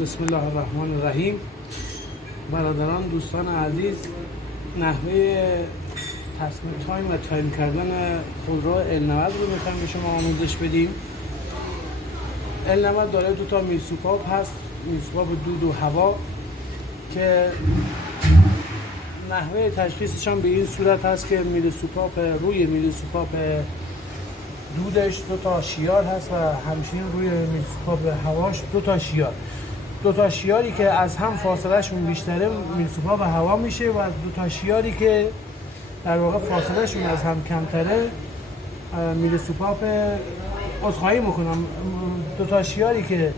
بسم الله الرحمن الرحیم. برادران، دوستان عزیز، نحوه تصمیم تایم و تایم کردن خودرو L90 رو میخوایم به شما آموزش بدیم. L90 داره دو تا میلسوپاپ هست، میلسوپاپ دود و هوا، که نحوه تشخیصشان به این صورت هست که میلسوپاپ روی میلسوپاپ دودش دو تا شیار هست و همچنین روی میلسوپاپ هواش دو تا شیاری که از هم فاصله شون بیشتره میلسوپاپ هوا میشه و دو تا شیاری که در واقع فاصله شون از هم کمتره میلسوپاپ عذرخواهی میکنم دو تا شیاری که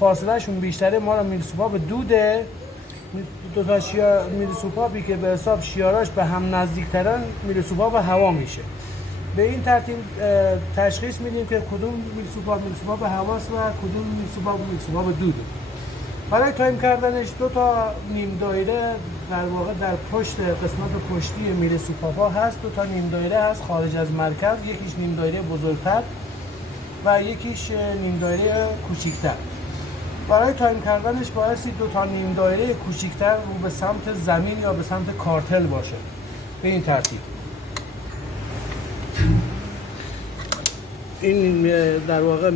فاصله شون بیشتره ما را میلسوپاپ دوده. دو تا میلسوپاپی که به حساب شیاراش به هم نزدیکترن میلسوپاپ هوا میشه. به این ترتیب تشخیص میدیم که کدوم میلسوپاپ هواست و کدوم میلسوپاپ دوده. برای تایم کردنش دو تا نیم دایره در واقع در پشت قسمت پشتی میلسوپاپ ها هست. دو تا نیم دایره هست خارج از مرکز، یکیش نیم دایره بزرگتر و یکیش نیم دایره کوچیکتر. برای تایم کردنش بایستی دو تا نیم دایره کوچیکتر رو به سمت زمین یا به سمت کارتل باشه. به این ترتیب این در واقع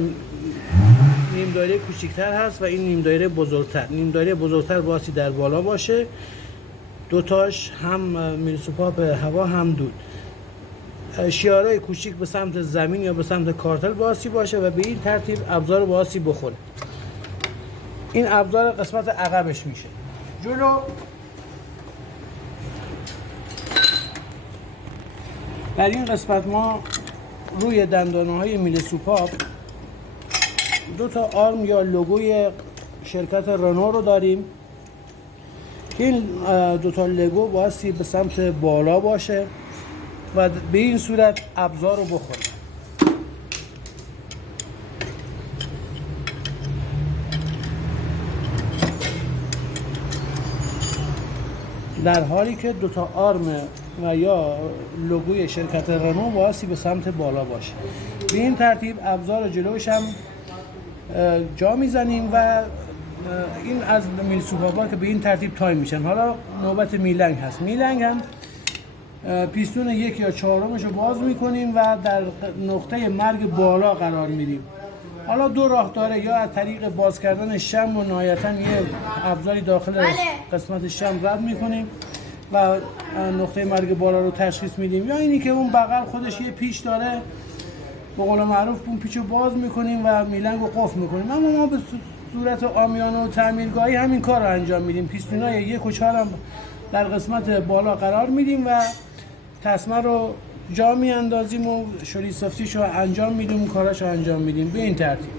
نیم دایره کوچیکتر هست و این نیم دایره بزرگتر. نیم دایره بزرگتر بایستی در بالا باشه، دوتاش هم میلسوپاپ هوا هم دود. شیارهای کوچیک به سمت زمین یا به سمت کارتل بایستی باشه و به این ترتیب ابزار بایستی بخوره. این ابزار قسمت عقبش میشه. جلو در این قسمت ما روی دندانه های میلسوپاپ دو تا آرم یا لوگوی شرکت رنو رو داریم. این دو تا لوگو بایستی به سمت بالا باشه و به این صورت ابزار رو بخوره. در حالی که دو تا آرم و یا لوگوی شرکت رنو بایستی به سمت بالا باشه. به این ترتیب ابزار جلوش هم جا میزنیم و این از میلسوپاپ‌ها که به این ترتیب تایم میشن. حالا نوبت میلنگ هست. میلنگ هم پیستون 1 یا 4 رو باز میکنیم و در نقطه مرگ بالا قرار میدیم. حالا دو راه داره، یا از طریق باز کردن شم و نهایتاً یه ابزاری داخل قسمت شم رد میکنیم و نقطه مرگ بالا رو تشخیص میدیم، یا اینی که اون بغل خودش یه پیچ داره، به قول معروف اون پیچو باز میکنیم و میلنگ رو قفل میکنیم. اما ما به صورت عامیانه و تعمیرگاهی همین کار رو انجام میدیم. پیستونای 1 و 4 هم در قسمت بالا قرار میدیم و تسمه رو جا میاندازیم و شلی سافتیش رو انجام میدیم و کاراش رو انجام میدیم. به این ترتیب